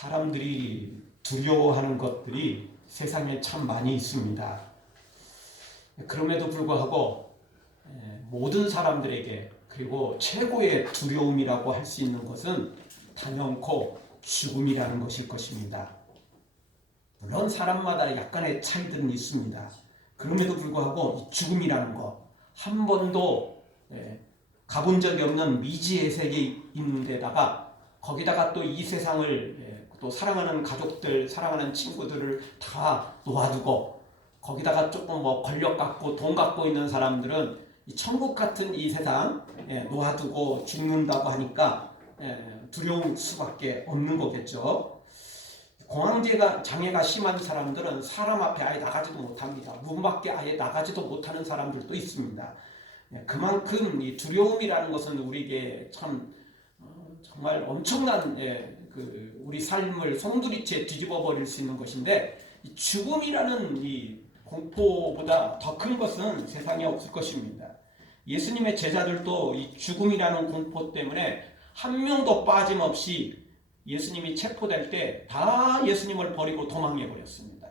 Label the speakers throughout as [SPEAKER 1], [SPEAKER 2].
[SPEAKER 1] 사람들이 두려워하는 것들이 세상에 참 많이 있습니다. 그럼에도 불구하고 에, 모든 사람들에게 그리고 최고의 두려움이라고 할 수 있는 것은 단연코 죽음이라는 것일 것입니다. 물론 사람마다 약간의 차이들은 있습니다. 그럼에도 불구하고 이 죽음이라는 것 한 번도 에, 가본 적이 없는 미지의 세계에 있는 데다가 거기다가 또 이 세상을 예, 또 사랑하는 가족들, 사랑하는 친구들을 다 놓아두고 거기다가 조금 뭐 권력 갖고 돈 갖고 있는 사람들은 이 천국 같은 이 세상 예, 놓아두고 죽는다고 하니까 예, 두려울 수밖에 없는 거겠죠. 공황제가 장애가 심한 사람들은 사람 앞에 아예 나가지도 못합니다. 문 밖에 아예 나가지도 못하는 사람들도 있습니다. 예, 그만큼 이 두려움이라는 것은 우리에게 참 어, 정말 엄청난 예, 그 우리 삶을 송두리째 뒤집어 버릴 수 있는 것인데 이 죽음이라는 이 공포보다 더 큰 것은 세상에 없을 것입니다. 예수님의 제자들도 이 죽음이라는 공포 때문에 한 명도 빠짐없이 예수님이 체포될 때 다 예수님을 버리고 도망해 버렸습니다.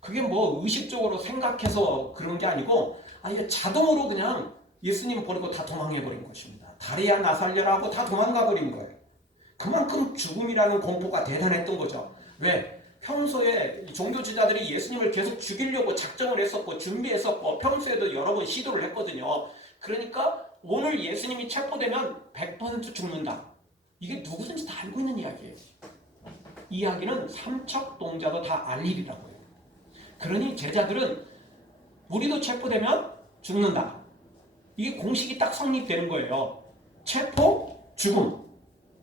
[SPEAKER 1] 그게 뭐 의식적으로 생각해서 그런 게 아니고 아예 자동으로 그냥 예수님 버리고 다 도망해 버린 것입니다. 다리야 나 살려라 하고 다 도망가 버린 거예요. 그만큼 죽음이라는 공포가 대단했던 거죠. 왜? 평소에 종교 지자들이 예수님을 계속 죽이려고 작정을 했었고 준비했었고 평소에도 여러 번 시도를 했거든요. 그러니까 오늘 예수님이 체포되면 100% 죽는다. 이게 누구든지 다 알고 있는 이야기예요. 이 이야기는 삼척동자도 다 알 일이라고요. 그러니 제자들은 우리도 체포되면 죽는다. 이게 공식이 딱 성립되는 거예요. 체포, 죽음.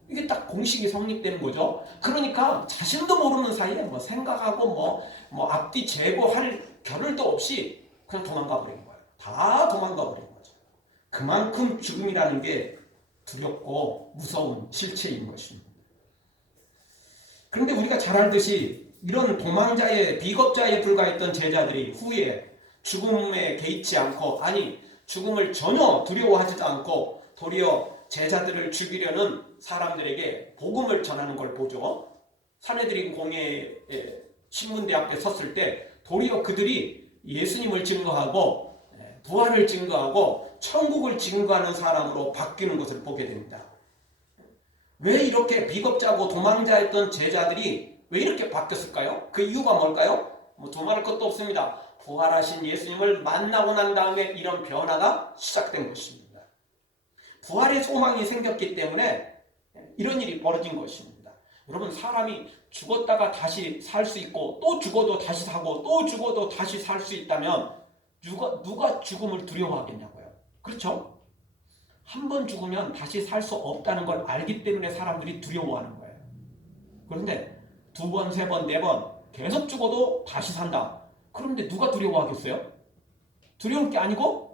[SPEAKER 1] 이게 딱 공식이 성립되는 거죠. 그러니까 자신도 모르는 사이에 뭐 생각하고 뭐, 뭐 앞뒤 재고할 겨를도 없이 그냥 도망가 버린 거예요. 다 도망가 버린 거죠. 그만큼 죽음이라는 게 두렵고 무서운 실체인 것입니다. 그런데 우리가 잘 알듯이 이런 도망자의 비겁자에 불과했던 제자들이 후에 죽음에 개의치 않고 아니 죽음을 전혀 두려워하지도 않고 도리어 제자들을 죽이려는 사람들에게 복음을 전하는 걸 보죠. 사내들인 공예 신문대 앞에 섰을 때 도리어 그들이 예수님을 증거하고 예, 부활을 증거하고 천국을 증거하는 사람으로 바뀌는 것을 보게 됩니다. 왜 이렇게 비겁자고 도망자였던 제자들이 왜 이렇게 바뀌었을까요? 그 이유가 뭘까요? 뭐 두말할 것도 없습니다. 부활하신 예수님을 만나고 난 다음에 이런 변화가 시작된 것입니다. 부활의 소망이 생겼기 때문에 이런 일이 벌어진 것입니다. 여러분 사람이 죽었다가 다시 살 수 있고 또 죽어도 다시 사고 또 죽어도 다시 살 수 있다면 누가 누가 죽음을 두려워하겠냐고요. 그렇죠? 한 번 죽으면 다시 살 수 없다는 걸 알기 때문에 사람들이 두려워하는 거예요. 그런데 두 번, 세 번, 네 번 계속 죽어도 다시 산다. 그런데 누가 두려워하겠어요? 두려울 게 아니고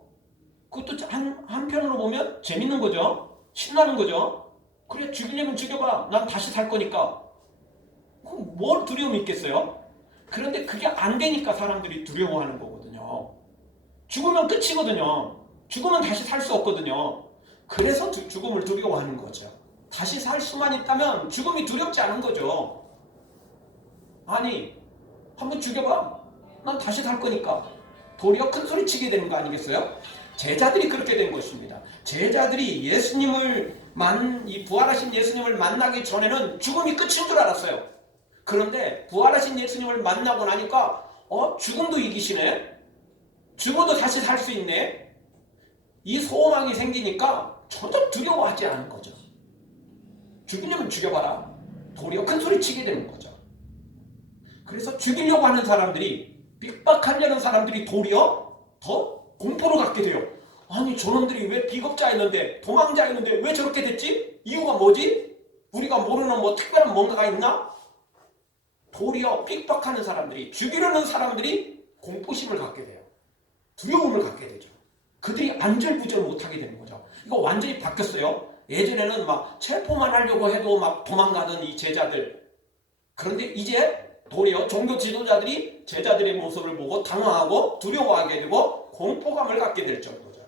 [SPEAKER 1] 그것도 한, 한편으로 보면 재밌는 거죠. 신나는 거죠. 그래 죽이려면 죽여봐. 난 다시 살 거니까. 그럼 뭘 두려움이 있겠어요? 그런데 그게 안 되니까 사람들이 두려워하는 거거든요. 죽으면 끝이거든요. 죽으면 다시 살 수 없거든요. 그래서 두- 죽음을 두려워하는 거죠. 다시 살 수만 있다면 죽음이 두렵지 않은 거죠. 아니, 한번 죽여봐. 난 다시 살 거니까. 도리어 큰 소리 치게 되는 거 아니겠어요? 제자들이 그렇게 된 것입니다. 제자들이 예수님을 만, 이 부활하신 예수님을 만나기 전에는 죽음이 끝인 줄 알았어요. 그런데 부활하신 예수님을 만나고 나니까, 어, 죽음도 이기시네? 죽어도 다시 살 수 있네? 이 소망이 생기니까 전혀 두려워하지 않은 거죠. 죽이려면 죽여봐라. 도리어 큰 소리 치게 되는 거죠. 그래서 죽이려고 하는 사람들이 핍박하려는 사람들이 도리어 더 공포를 갖게 돼요. 아니 저놈들이 왜 비겁자였는데 도망자였는데 왜 저렇게 됐지? 이유가 뭐지? 우리가 모르는 뭐 특별한 뭔가가 있나? 도리어 핍박하는 사람들이 죽이려는 사람들이 공포심을 갖게 돼요. 두려움을 갖게 되죠. 그들이 안절부절 못하게 되는 거죠. 이거 완전히 바뀌었어요. 예전에는 막 체포만 하려고 해도 막 도망가는 이 제자들. 그런데 이제 도리어 종교 지도자들이 제자들의 모습을 보고 당황하고 두려워하게 되고 공포감을 갖게 될 정도죠.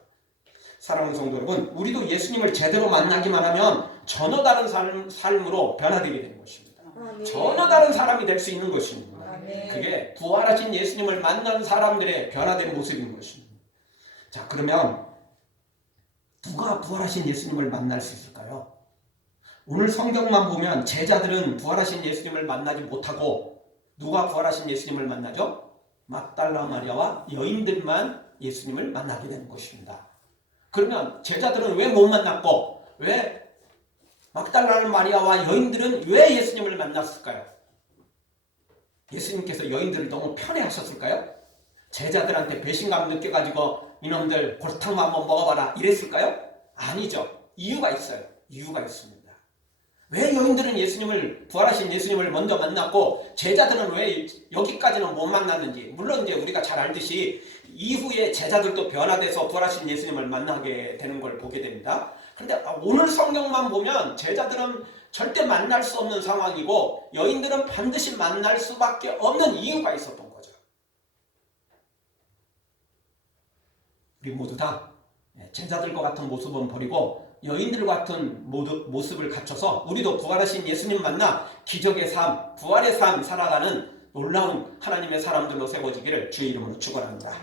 [SPEAKER 1] 사랑하는 성도 여러분, 우리도 예수님을 제대로 만나기만 하면 전혀 다른 삶, 삶으로 변화되게 되는 것입니다.
[SPEAKER 2] 아멘.
[SPEAKER 1] 전혀 다른 사람이 될 수 있는 것입니다.
[SPEAKER 2] 아멘.
[SPEAKER 1] 그게 부활하신 예수님을 만난 사람들의 변화된 모습인 것입니다. 자, 그러면 누가 부활하신 예수님을 만날 수 있을까요? 오늘 성경만 보면 제자들은 부활하신 예수님을 만나지 못하고 누가 부활하신 예수님을 만나죠? 막달라 마리아와 여인들만 예수님을 만나게 되는 것입니다. 그러면 제자들은 왜 못 만났고 왜 막달라 마리아와 여인들은 왜 예수님을 만났을까요? 예수님께서 여인들을 너무 편애하셨을까요? 제자들한테 배신감 느껴가지고 이놈들 골탕만 한번 먹어봐라 이랬을까요? 아니죠. 이유가 있어요. 이유가 있습니다. 왜 여인들은 예수님을 부활하신 예수님을 먼저 만났고 제자들은 왜 여기까지는 못 만났는지 물론 이제 우리가 잘 알듯이 이후에 제자들도 변화돼서 부활하신 예수님을 만나게 되는 걸 보게 됩니다. 그런데 오늘 성경만 보면 제자들은 절대 만날 수 없는 상황이고 여인들은 반드시 만날 수밖에 없는 이유가 있었던 거죠. 우리 모두 다 제자들과 같은 모습은 버리고 여인들 같은 모습을 갖춰서 우리도 부활하신 예수님 만나 기적의 삶, 부활의 삶 살아가는 놀라운 하나님의 사람들로 세워지기를 주의 이름으로 축원합니다.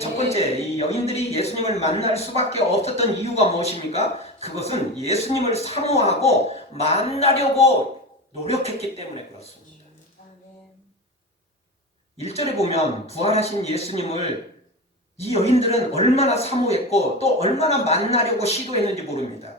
[SPEAKER 1] 첫 번째, 이 여인들이 예수님을 만날 수밖에 없었던 이유가 무엇입니까? 그것은 예수님을 사모하고 만나려고 노력했기 때문에 그렇습니다.
[SPEAKER 2] 아멘.
[SPEAKER 1] 1절에 보면 부활하신 예수님을 이 여인들은 얼마나 사모했고 또 얼마나 만나려고 시도했는지 모릅니다.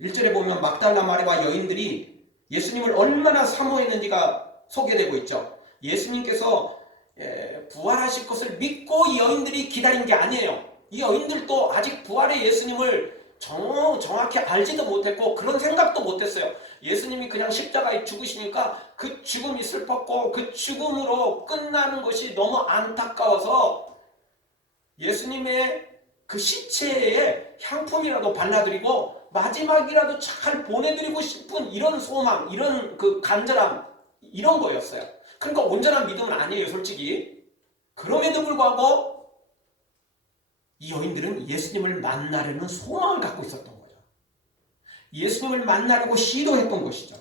[SPEAKER 1] 1절에 보면 막달라 마리와 여인들이 예수님을 얼마나 사모했는지가 소개되고 있죠. 예수님께서 예, 부활하실 것을 믿고 이 여인들이 기다린 게 아니에요. 이 여인들도 아직 부활의 예수님을 정, 정확히 알지도 못했고 그런 생각도 못했어요. 예수님이 그냥 십자가에 죽으시니까 그 죽음이 슬펐고 그 죽음으로 끝나는 것이 너무 안타까워서 예수님의 그 시체에 향품이라도 발라드리고 마지막이라도 잘 보내드리고 싶은 이런 소망, 이런 그 간절함, 이런 거였어요. 그러니까 온전한 믿음은 아니에요, 솔직히. 그럼에도 불구하고 이 여인들은 예수님을 만나려는 소망을 갖고 있었던 거죠. 예수님을 만나려고 시도했던 것이죠.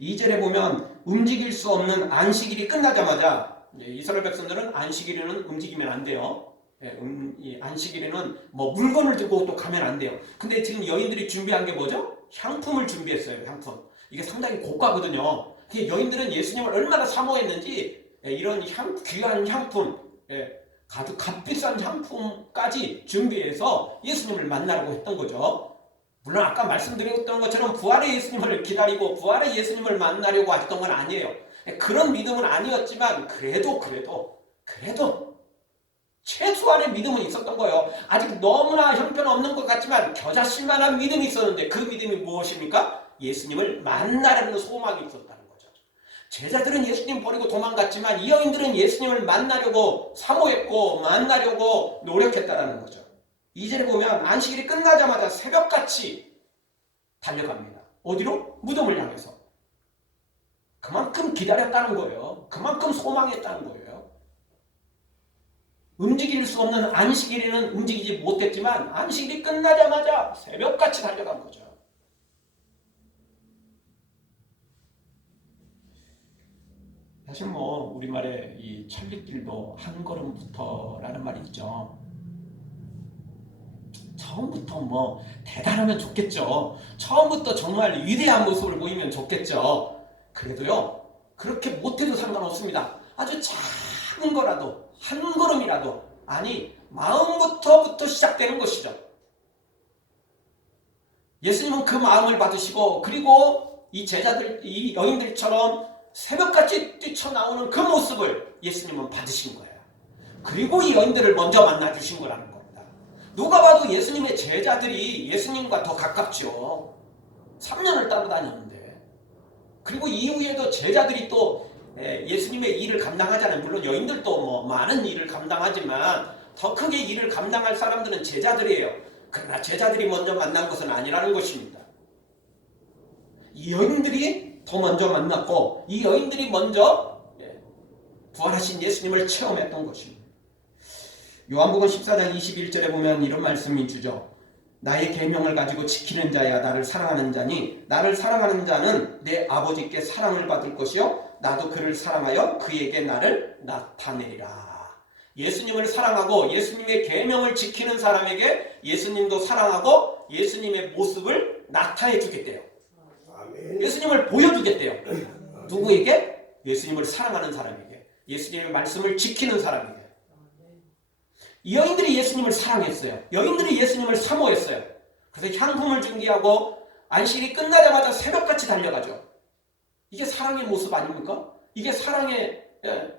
[SPEAKER 1] 2절에 보면 움직일 수 없는 안식일이 끝나자마자 이스라엘 백성들은 안식일에는 움직이면 안 돼요. 예, 음, 이 안식일에는 뭐 물건을 들고 또 가면 안 돼요. 근데 지금 여인들이 준비한 게 뭐죠? 향품을 준비했어요. 향품. 이게 상당히 고가거든요. 그 여인들은 예수님을 얼마나 사모했는지 예, 이런 향, 귀한 향품, 예, 아주 값비싼 향품까지 준비해서 예수님을 만나려고 했던 거죠. 물론 아까 말씀드렸던 것처럼 부활의 예수님을 기다리고 부활의 예수님을 만나려고 했던 건 아니에요. 예, 그런 믿음은 아니었지만 그래도 그래도 그래도 최소한의 믿음은 있었던 거예요. 아직 너무나 형편없는 것 같지만 겨자씨 만한 믿음이 있었는데 그 믿음이 무엇입니까? 예수님을 만나려는 소망이 있었다는 거죠. 제자들은 예수님 버리고 도망갔지만 이 여인들은 예수님을 만나려고 사모했고 만나려고 노력했다라는 거죠. 이제를 보면 안식일이 끝나자마자 새벽같이 달려갑니다. 어디로? 무덤을 향해서. 그만큼 기다렸다는 거예요. 그만큼 소망했다는 거예요. 움직일 수 없는 안식일에는 움직이지 못했지만 안식일이 끝나자마자 새벽같이 달려간 거죠. 사실 뭐 우리말에 이 천리길도 한 걸음부터라는 말이 있죠. 처음부터 뭐 대단하면 좋겠죠. 처음부터 정말 위대한 모습을 보이면 좋겠죠. 그래도요, 그렇게 못해도 상관없습니다. 아주 작은 거라도, 한 걸음이라도, 아니, 마음부터부터 시작되는 것이죠. 예수님은 그 마음을 받으시고, 그리고 이 제자들, 이 여인들처럼 새벽같이 뛰쳐나오는 그 모습을 예수님은 받으신 거예요. 그리고 이 여인들을 먼저 만나 주신 거라는 겁니다. 누가 봐도 예수님의 제자들이 예수님과 더 가깝죠. 3년을 따라다녔는데. 그리고 이후에도 제자들이 또 예, 예수님의 일을 감당하잖아요. 물론 여인들도 뭐 많은 일을 감당하지만 더 크게 일을 감당할 사람들은 제자들이에요. 그러나 제자들이 먼저 만난 것은 아니라는 것입니다. 이 여인들이 더 먼저 만났고 이 여인들이 먼저 예, 부활하신 예수님을 체험했던 것입니다. 요한복음 14장 21절에 보면 이런 말씀이 주죠. 나의 계명을 가지고 지키는 자야 나를 사랑하는 자니 나를 사랑하는 자는 내 아버지께 사랑을 받을 것이요 나도 그를 사랑하여 그에게 나를 나타내리라. 예수님을 사랑하고 예수님의 계명을 지키는 사람에게 예수님도 사랑하고 예수님의 모습을 나타내 주겠대요. 예수님을 보여주겠대요. 누구에게? 예수님을 사랑하는 사람에게. 예수님의 말씀을 지키는 사람에게. 이 여인들이 예수님을 사랑했어요. 여인들이 예수님을 사모했어요. 그래서 향품을 준비하고 안식이 끝나자마자 새벽같이 달려가죠. 이게 사랑의 모습 아닙니까? 이게 사랑의 예,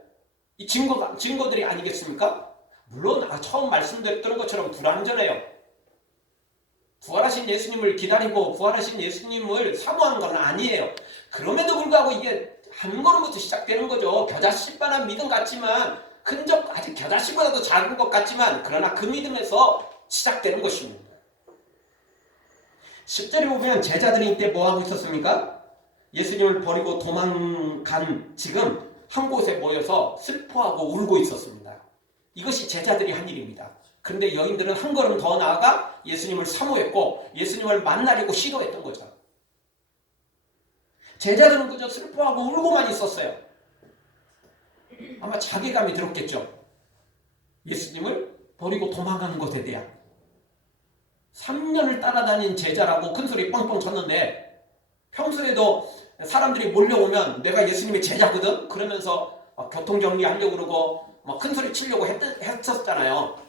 [SPEAKER 1] 이 증거, 증거들이 아니겠습니까? 물론 아, 처음 말씀드렸던 것처럼 불완전해요. 부활하신 예수님을 기다리고 부활하신 예수님을 사모하는 건 아니에요. 그럼에도 불구하고 이게 한 걸음부터 시작되는 거죠. 겨자씨만한 믿음 같지만 흔적 아직 겨자씨보다도 작은 것 같지만 그러나 그 믿음에서 시작되는 것입니다. 10절에 보면 제자들이 이때 뭐 하고 있었습니까? 예수님을 버리고 도망간 지금 한 곳에 모여서 슬퍼하고 울고 있었습니다. 이것이 제자들이 한 일입니다. 그런데 여인들은 한 걸음 더 나아가 예수님을 사모했고 예수님을 만나려고 시도했던 거죠. 제자들은 그저 슬퍼하고 울고만 있었어요. 아마 자괴감이 들었겠죠. 예수님을 버리고 도망가는 것에 대한 3년을 따라다닌 제자라고 큰 소리 뻥뻥 쳤는데 평소에도 사람들이 몰려오면 내가 예수님의 제자거든 그러면서 막 교통정리하려고 그러고 막 큰 소리 치려고 했, 했었잖아요.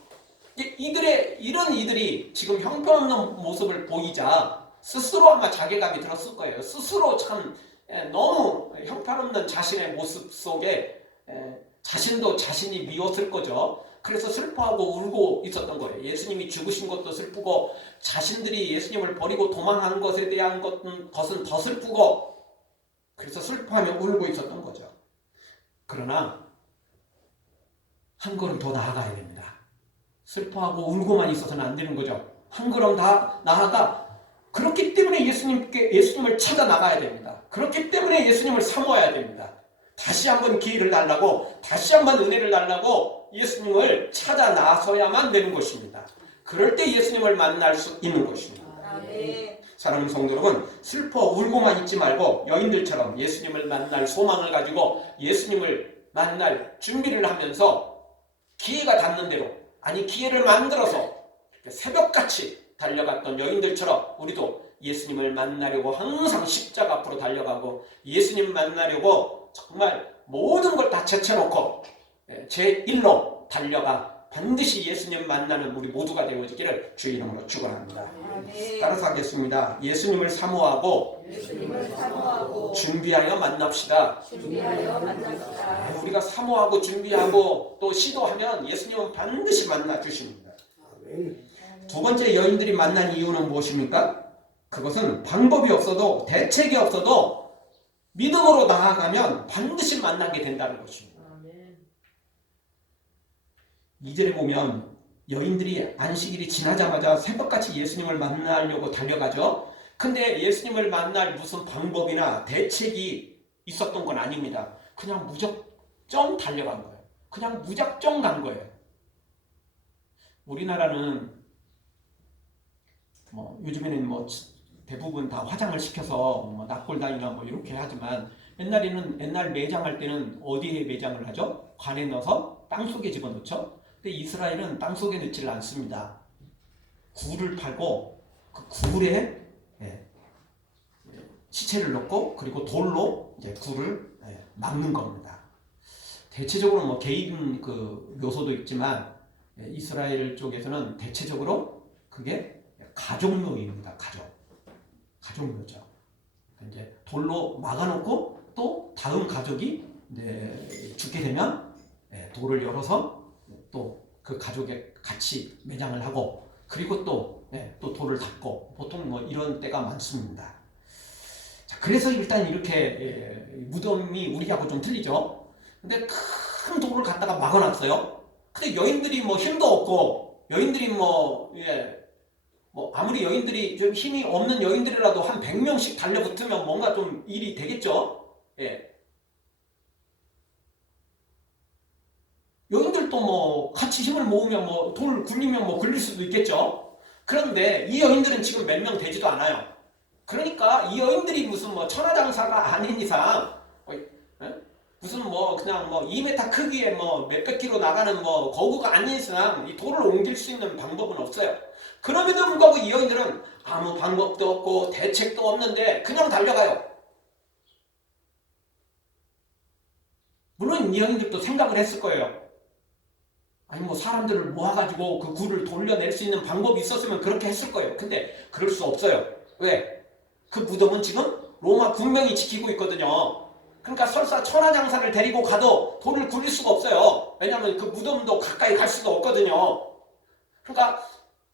[SPEAKER 1] 이- 이들의 이런 이들이 지금 형편없는 모습을 보이자 스스로 아마 자괴감이 들었을 거예요. 스스로 참 예, 너무 형편없는 자신의 모습 속에 예, 자신도 자신이 미웠을 거죠. 그래서 슬퍼하고 울고 있었던 거예요. 예수님이 죽으신 것도 슬프고 자신들이 예수님을 버리고 도망한 것에 대한 것은 더 슬프고 그래서 슬퍼하며 울고 있었던 거죠. 그러나 한 걸음 더 나아가야 됩니다. 슬퍼하고 울고만 있어서는 안 되는 거죠. 한 걸음 다 나아가 그렇기 때문에 예수님께 예수님을 찾아 나가야 됩니다. 그렇기 때문에 예수님을 사모해야 됩니다. 다시 한번 기회를 달라고 다시 한번 은혜를 달라고 예수님을 찾아 나서야만 되는 것입니다. 그럴 때 예수님을 만날 수 있는 것입니다.
[SPEAKER 3] 아멘.
[SPEAKER 1] 사랑하는 성도 여러분, 슬퍼 울고만 있지 말고 여인들처럼 예수님을 만날 소망을 가지고 예수님을 만날 준비를 하면서 기회가 닿는 대로 아니 기회를 만들어서 새벽같이 달려갔던 여인들처럼 우리도 예수님을 만나려고 항상 십자가 앞으로 달려가고 예수님 만나려고 정말 모든 걸 다 제쳐놓고 예, 제 일로 달려가 반드시 예수님 만나는 우리 모두가 되어지기를 주의 이름으로 축원합니다. 따라서 하겠습니다. 예수님을 사모하고
[SPEAKER 3] 예수님을 사모하고
[SPEAKER 1] 준비하여 만납시다.
[SPEAKER 3] 준비하여 만납시다.
[SPEAKER 1] 아, 우리가 사모하고 준비하고 또 시도하면 예수님은 반드시 만나 주십니다. 두 번째 여인들이 만난 이유는 무엇입니까? 그것은 방법이 없어도 대책이 없어도 믿음으로 나아가면 반드시 만나게 된다는 것입니다. 이절에 보면 여인들이 안식일이 지나자마자 새벽같이 예수님을 만나려고 달려가죠. 근데 예수님을 만날 무슨 방법이나 대책이 있었던 건 아닙니다. 그냥 무작정 달려간 거예요. 그냥 무작정 간 거예요. 우리나라는 뭐 요즘에는 뭐 대부분 다 화장을 시켜서 뭐 납골당이나 뭐 이렇게 하지만 옛날에는 옛날 매장할 때는 어디에 매장을 하죠? 관에 넣어서 땅 속에 집어넣죠. 근데 이스라엘은 땅 속에 넣지를 않습니다. 굴을 팔고 그 굴에 예, 예, 시체를 넣고 그리고 돌로 이제 굴을 예, 막는 겁니다. 대체적으로 뭐 개인 그 묘소도 있지만 예, 이스라엘 쪽에서는 대체적으로 그게 가족묘입니다. 가족. 가족묘죠. 그러니까 이제 돌로 막아놓고 또 다음 가족이 죽게 되면 예, 돌을 열어서 또 그 가족에 같이 매장을 하고 그리고 또, 예, 또 돌을 닫고 보통 뭐 이런 때가 많습니다. 자, 그래서 일단 이렇게 예, 무덤이 우리하고 좀 틀리죠. 근데 큰 돌을 갖다가 막아놨어요. 근데 여인들이 뭐 힘도 없고 여인들이 뭐 예, 뭐 아무리 여인들이 좀 힘이 없는 여인들이라도 한 100명씩 달려붙으면 뭔가 좀 일이 되겠죠. 예. 여인들도 뭐 같이 힘을 모으면 뭐돌 굴리면 뭐 굴릴 수도 있겠죠. 그런데 이 여인들은 지금 몇 명 되지도 않아요. 그러니까 이 여인들이 무슨 뭐 천하장사가 아닌 이상? 무슨 뭐 그냥 뭐 2m 크기의 뭐 몇백 킬로 나가는 뭐 거구가 아닌 이상 이 돌을 옮길 수 있는 방법은 없어요. 그럼에도 불구하고 이 여인들은 아무 방법도 없고 대책도 없는데 그냥 달려가요. 물론 이 여인들도 생각을 했을 거예요. 아니 뭐 사람들을 모아가지고 그 굴을 돌려낼 수 있는 방법이 있었으면 그렇게 했을 거예요. 근데 그럴 수 없어요. 왜? 그 무덤은 지금 로마 군명이 지키고 있거든요. 그러니까 설사 천하장사를 데리고 가도 돌을 굴릴 수가 없어요. 왜냐하면 그 무덤도 가까이 갈 수가 없거든요. 그러니까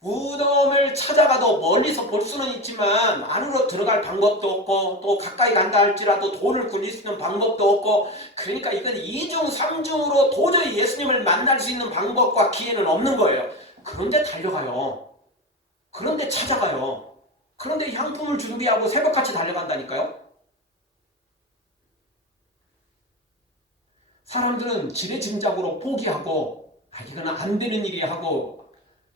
[SPEAKER 1] 무덤을 찾아가도 멀리서 볼 수는 있지만 안으로 들어갈 방법도 없고 또 가까이 간다 할지라도 돌을 굴릴 수 있는 방법도 없고 그러니까 이건 이중 삼중으로 도저히 예수님을 만날 수 있는 방법과 기회는 없는 거예요. 그런데 달려가요. 그런데 찾아가요. 그런데 향품을 준비하고 새벽같이 달려간다니까요. 사람들은 지레짐작으로 포기하고 아 이건 안 되는 일이야 하고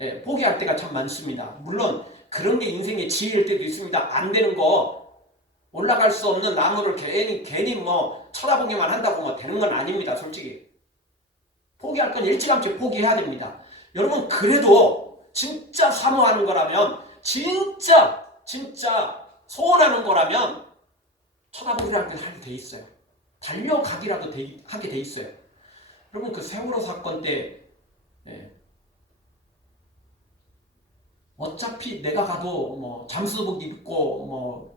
[SPEAKER 1] 예, 포기할 때가 참 많습니다. 물론 그런 게 인생의 지혜일 때도 있습니다. 안 되는 거 올라갈 수 없는 나무를 괜히 괜히 뭐 쳐다보기만 한다고 뭐 되는 건 아닙니다. 솔직히 포기할 건 일찌감치 포기해야 됩니다. 여러분 그래도 진짜 사모하는 거라면 진짜 진짜 소원하는 거라면 쳐다보기라도 하게 돼 있어요. 달려가기라도 돼- 하게 돼 있어요. 여러분 그 세월호 사건 때 예, 어차피 내가 가도 뭐 잠수복 입고 뭐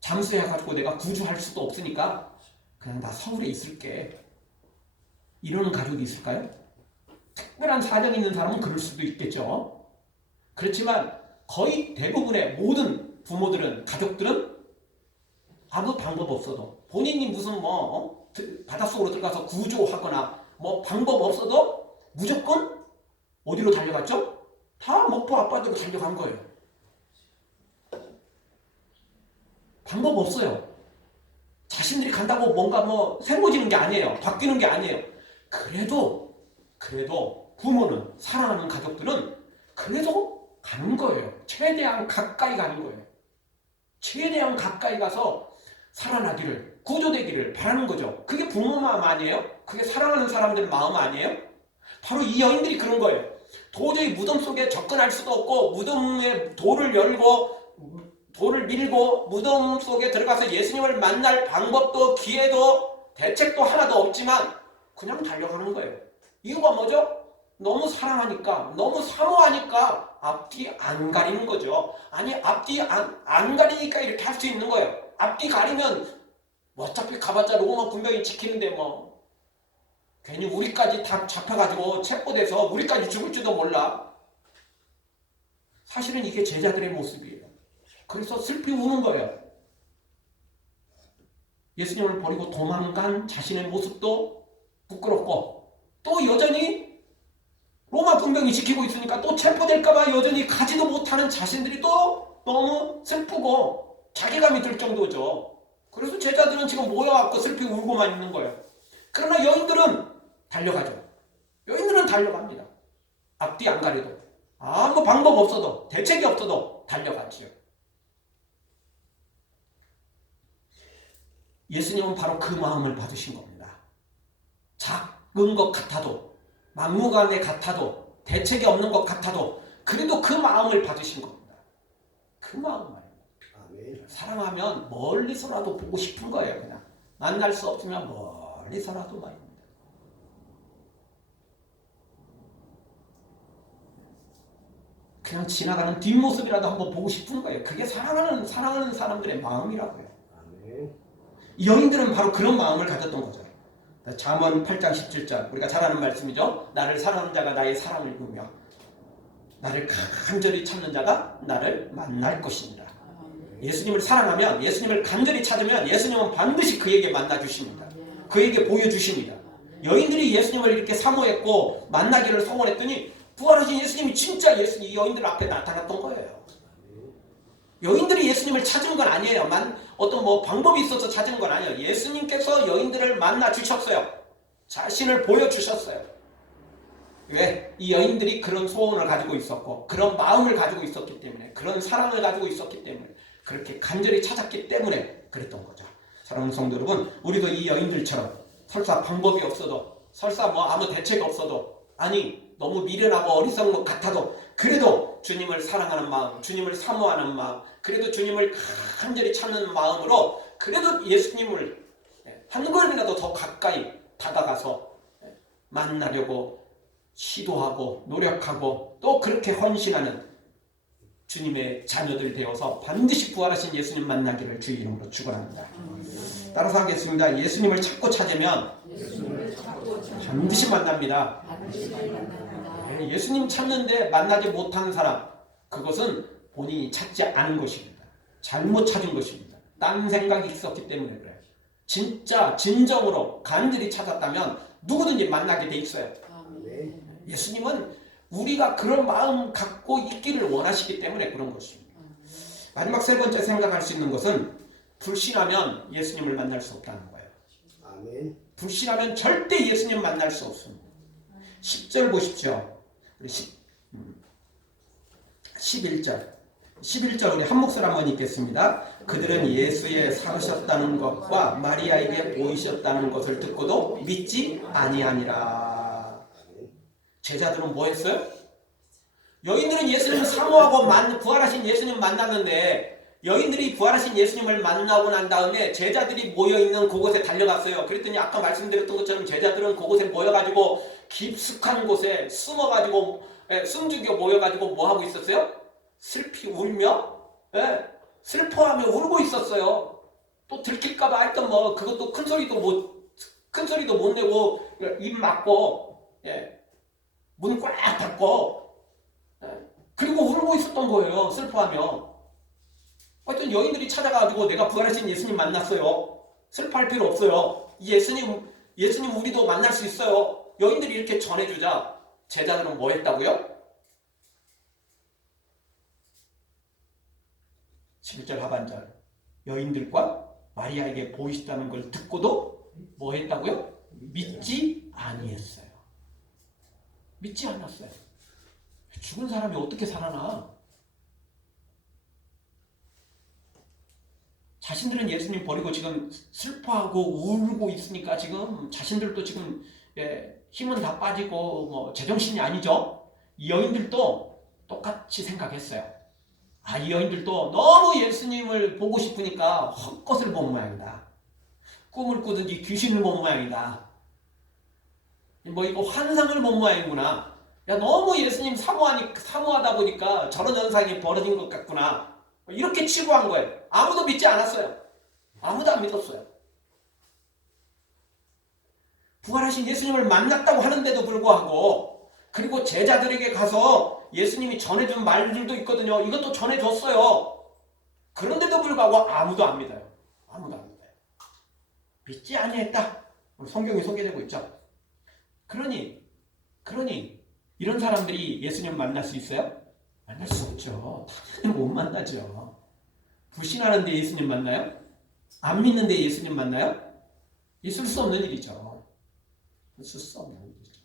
[SPEAKER 1] 잠수해가지고 내가 구조할 수도 없으니까 그냥 나 서울에 있을게 이러는 가족이 있을까요? 특별한 사정 있는 사람은 그럴 수도 있겠죠. 그렇지만 거의 대부분의 모든 부모들은 가족들은 아무 방법 없어도 본인이 무슨 뭐 어? 드- 바닷속으로 들어가서 구조하거나 뭐 방법 없어도 무조건 어디로 달려갔죠? 다 목포 앞바다로 달려간 거예요. 방법 없어요. 자신들이 간다고 뭔가 뭐 새로워지는 게 아니에요. 바뀌는 게 아니에요. 그래도 그래도 부모는 사랑하는 가족들은 그래도 가는 거예요. 최대한 가까이 가는 거예요. 최대한 가까이 가서 살아나기를 구조되기를 바라는 거죠. 그게 부모 마음 아니에요? 그게 사랑하는 사람들 마음 아니에요? 바로 이 여인들이 그런 거예요. 도저히 무덤 속에 접근할 수도 없고 무덤에 돌을 열고 돌을 밀고 무덤 속에 들어가서 예수님을 만날 방법도 기회도 대책도 하나도 없지만 그냥 달려가는 거예요. 이유가 뭐죠? 너무 사랑하니까 너무 사모하니까 앞뒤 안 가리는 거죠. 아니 앞뒤 안, 안 가리니까 이렇게 할 수 있는 거예요. 앞뒤 가리면 뭐 어차피 가봤자 로마 군병이 지키는데 뭐 괜히 우리까지 다 잡혀가지고 체포돼서 우리까지 죽을지도 몰라. 사실은 이게 제자들의 모습이에요. 그래서 슬피 우는 거예요. 예수님을 버리고 도망간 자신의 모습도 부끄럽고 또 여전히 로마 군병이 지키고 있으니까 또 체포될까봐 여전히 가지도 못하는 자신들이 또 너무 슬프고 자괴감이 들 정도죠. 그래서 제자들은 지금 모여갖고 슬피 울고만 있는 거예요. 그러나 여인들은 달려가죠. 여인들은 달려갑니다. 앞뒤 안 가려도 아무 방법 없어도 대책이 없어도 달려가지요. 예수님은 바로 그 마음을 받으신 겁니다. 작은 것 같아도 막무가내 같아도 대책이 없는 것 같아도 그래도 그 마음을 받으신 겁니다. 그 마음 말이에요.
[SPEAKER 2] 아멘.
[SPEAKER 1] 사랑하면 멀리서라도 보고 싶은 거예요. 그냥 만날 수 없으면 멀리서라도 말입니다. 그냥 지나가는 뒷모습이라도 한번 보고 싶은 거예요. 그게 사랑하는 사랑하는 사람들의 마음이라고요. 여인들은 바로 그런 마음을 가졌던 거죠. 잠언 8장 17절 우리가 잘 아는 말씀이죠. 나를 사랑하는 자가 나의 사랑을 구며 나를 간절히 찾는 자가 나를 만날 것이니라. 예수님을 사랑하면 예수님을 간절히 찾으면 예수님은 반드시 그에게 만나 주십니다. 그에게 보여 주십니다. 여인들이 예수님을 이렇게 사모했고 만나기를 소원했더니 부활하신 예수님이 진짜 예수님 이 여인들 앞에 나타났던 거예요. 여인들이 예수님을 찾은 건 아니에요. 만 어떤 뭐 방법이 있어서 찾은 건 아니에요. 예수님께서 여인들을 만나 주셨어요. 자신을 보여 주셨어요. 왜? 이 여인들이 그런 소원을 가지고 있었고 그런 마음을 가지고 있었기 때문에 그런 사랑을 가지고 있었기 때문에 그렇게 간절히 찾았기 때문에 그랬던 거죠. 사랑하는 성도 여러분, 우리도 이 여인들처럼 설사 방법이 없어도 설사 뭐 아무 대책 없어도 아니 너무 미련하고 어리석은 것 같아도 그래도 주님을 사랑하는 마음, 주님을 사모하는 마음, 그래도 주님을 간절히 찾는 마음으로 그래도 예수님을 한 걸음이라도 더 가까이 다가가서 만나려고 시도하고 노력하고 또 그렇게 헌신하는 주님의 자녀들 되어서 반드시 부활하신 예수님 만나기를 주의 이름으로 축원합니다. 따라서 하겠습니다. 예수님을 찾고 찾으면 반드시 만납니다. 네, 예수님 찾는데 만나지 못하는 사람 그것은 본인이 찾지 않은 것입니다. 잘못 찾은 것입니다. 딴 생각이 있었기 때문에 그래요. 진짜 진정으로 간절히 찾았다면 누구든지 만나게 돼 있어요. 예수님은 우리가 그런 마음 갖고 있기를 원하시기 때문에 그런 것입니다. 마지막 세 번째 생각할 수 있는 것은 불신하면 예수님을 만날 수 없다는 거예요.
[SPEAKER 2] 아멘.
[SPEAKER 1] 불신하면 절대 예수님 만날 수 없습니다. 10절 보십시오. 우리 10, 음, 11절. 11절 우리 한 목소리 한번 읽겠습니다. 그들은 예수의 살으셨다는 것과 마리아에게 보이셨다는 것을 듣고도 믿지 아니하니라. 제자들은 뭐 했어요? 여인들은 예수님을 사모하고 만, 부활하신 예수님 만났는데 여인들이 부활하신 예수님을 만나고 난 다음에 제자들이 모여있는 그곳에 달려갔어요. 그랬더니 아까 말씀드렸던 것처럼 제자들은 그곳에 모여가지고 깊숙한 곳에 숨어가지고 예, 숨죽여 모여가지고 뭐 하고 있었어요? 슬피 울며 예, 슬퍼하며 울고 있었어요. 또 들킬까봐 하여튼 뭐 그것도 큰 소리도 못 큰 소리도 못 내고 입 막고 예, 문 꽉 닫고 예, 그리고 울고 있었던 거예요. 슬퍼하며. 하여튼 여인들이 찾아가지고 내가 부활하신 예수님 만났어요. 슬퍼할 필요 없어요. 이 예수님, 예수님 우리도 만날 수 있어요. 여인들이 이렇게 전해주자 제자들은 뭐 했다고요? 11절 하반절 여인들과 마리아에게 보이시다는 걸 듣고도 뭐 했다고요? 믿지 아니했어요. 믿지 않았어요. 죽은 사람이 어떻게 살아나? 자신들은 예수님 버리고 지금 슬퍼하고 울고 있으니까 지금 자신들도 지금 예, 힘은 다 빠지고 뭐 제정신이 아니죠. 이 여인들도 똑같이 생각했어요. 아, 이 여인들도 너무 예수님을 보고 싶으니까 헛것을 본 모양이다. 꿈을 꾸든지 귀신을 본 모양이다. 뭐 이거 환상을 본 모양이구나. 야, 너무 예수님 사모하니, 사모하다 보니까 저런 현상이 벌어진 것 같구나. 이렇게 치부한 거예요. 아무도 믿지 않았어요. 아무도 안 믿었어요. 부활하신 예수님을 만났다고 하는데도 불구하고 그리고 제자들에게 가서 예수님이 전해준 말들도 있거든요. 이것도 전해줬어요. 그런데도 불구하고 아무도 안 믿어요. 아무도 안 믿어요. 믿지 아니했다. 우리 성경에 소개되고 있죠. 그러니 그러니 이런 사람들이 예수님 만날 수 있어요? 만날 수 없죠. 당연히 못 만나죠. 불신하는데 예수님 만나요? 안 믿는데 예수님 만나요? 있을 수 없는 일이죠. 있을 수 없는 일이죠.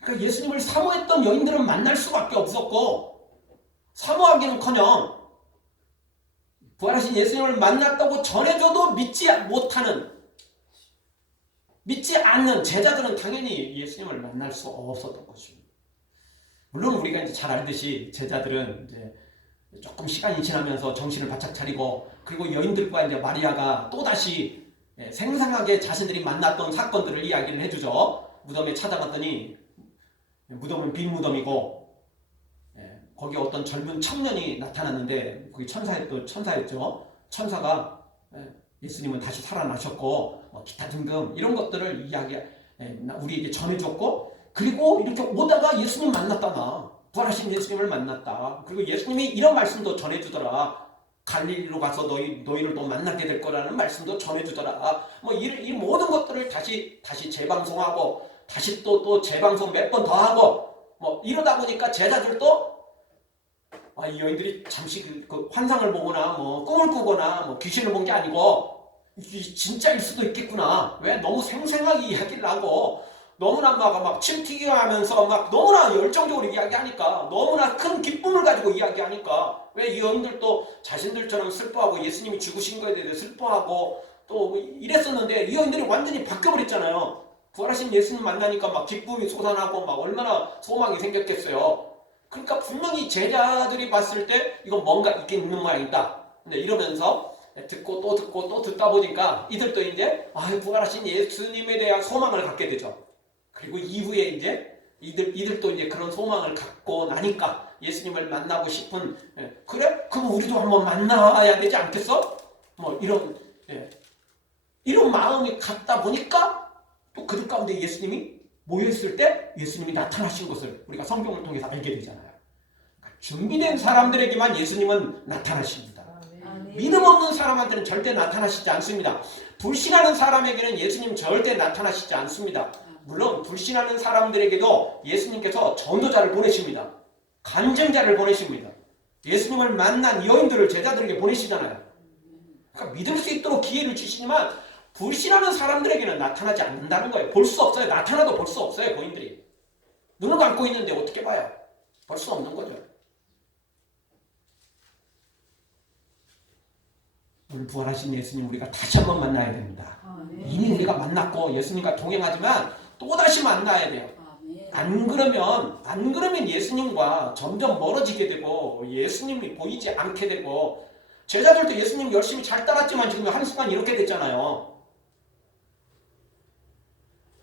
[SPEAKER 1] 그러니까 예수님을 사모했던 여인들은 만날 수밖에 없었고 사모하기는커녕 부활하신 예수님을 만났다고 전해줘도 믿지 못하는 믿지 않는 제자들은 당연히 예수님을 만날 수 없었던 것입니다. 물론 우리가 이제 잘 알듯이 제자들은 이제 조금 시간이 지나면서 정신을 바짝 차리고 그리고 여인들과 이제 마리아가 또 다시 생생하게 자신들이 만났던 사건들을 이야기를 해주죠. 무덤에 찾아갔더니 무덤은 빈 무덤이고 예, 거기 어떤 젊은 청년이 나타났는데 천사였 천사였죠. 천사가 예, 예수님은 다시 살아나셨고 뭐 기타 등등 이런 것들을 이야기 예, 우리에게 전해줬고 그리고 이렇게 오다가 예수님 만났다 나 부활하신 예수님을 만났다. 그리고 예수님이 이런 말씀도 전해주더라. 갈릴리로 가서 너희 너희를 또 만나게 될 거라는 말씀도 전해주더라. 뭐이 이 모든 것들을 다시 다시 재방송하고 다시 또 또 재방송 몇 번 더 하고 뭐 이러다 보니까 제자들도 아, 이 여인들이 잠시 그, 그 환상을 보거나 뭐 꿈을 꾸거나 뭐 귀신을 본 게 아니고 이 진짜일 수도 있겠구나. 왜 너무 생생하게 이야기를 하고 너무나 막, 막 침튀기 하면서 막 너무나 열정적으로 이야기하니까 너무나 큰 기쁨을 가지고 이야기하니까 왜 이 여인들도 자신들처럼 슬퍼하고 예수님이 죽으신 거에 대해 슬퍼하고 또 이랬었는데 이 여인들이 완전히 바뀌어버렸잖아요. 부활하신 예수님 만나니까 막 기쁨이 솟아나고 막 얼마나 소망이 생겼겠어요. 그러니까 분명히 제자들이 봤을 때 이건 뭔가 있긴 있는 모양이다. 근데 이러면서 듣고 또 듣고 또 듣다 보니까 이들도 이제 아 부활하신 예수님에 대한 소망을 갖게 되죠. 그리고 이후에 이제 이들 이들도 이제 그런 소망을 갖고 나니까 예수님을 만나고 싶은 예, 그래 그럼 우리도 한번 만나야 되지 않겠어? 뭐 이런 예, 이런 마음이 갖다 보니까 또 그들 가운데 예수님이 모여 있을 때 예수님이 나타나신 것을 우리가 성경을 통해서 알게 되잖아요. 그러니까 준비된 사람들에게만 예수님은 나타나십니다.
[SPEAKER 3] 아멘.
[SPEAKER 1] 믿음 없는 사람한테는 절대 나타나시지 않습니다. 불신하는 사람에게는 예수님 절대 나타나시지 않습니다. 물론 불신하는 사람들에게도 예수님께서 전도자를 보내십니다. 간증자를 보내십니다. 예수님을 만난 여인들을 제자들에게 보내시잖아요. 그러니까 믿을 수 있도록 기회를 주시지만 불신하는 사람들에게는 나타나지 않는다는 거예요. 볼 수 없어요. 나타나도 볼 수 없어요. 고인들이. 눈을 감고 있는데 어떻게 봐요? 볼 수 없는 거죠. 오늘 부활하신 예수님 우리가 다시 한번 만나야 됩니다. 이미 우리가 만났고 예수님과 동행하지만 또 다시 만나야 돼요. 안 그러면 안 그러면 예수님과 점점 멀어지게 되고 예수님이 보이지 않게 되고 제자들도 예수님 열심히 잘 따랐지만 지금 한순간 이렇게 됐잖아요.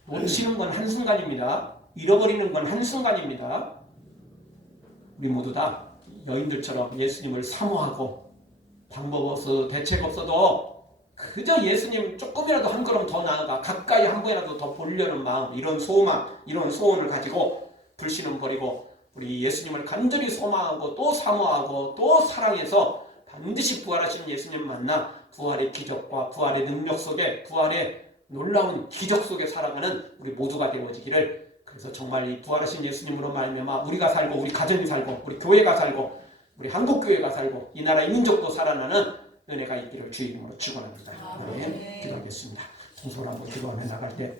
[SPEAKER 1] 놓치는 건 한순간입니다. 잃어버리는 건 한순간입니다. 우리 모두 다 여인들처럼 예수님을 사모하고 방법 없어 대책 없어도 그저 예수님 조금이라도 한 걸음 더 나아가 가까이 한 번이라도 더 보려는 마음 이런 소망 이런 소원을 가지고 불신은 버리고 우리 예수님을 간절히 소망하고 또 사모하고 또 사랑해서 반드시 부활하시는 예수님 만나 부활의 기적과 부활의 능력 속에 부활의 놀라운 기적 속에 살아가는 우리 모두가 되어지기를 그래서 정말 이 부활하신 예수님으로 말미암아 우리가 살고 우리 가정이 살고 우리 교회가 살고 우리 한국 교회가 살고 이 나라의 민족도 살아나는 은혜가 있기를 주의 이름으로 축원합니다.
[SPEAKER 3] 아멘.
[SPEAKER 1] 네, 기도하겠습니다. 청소를 하고 기도하며 나갈 때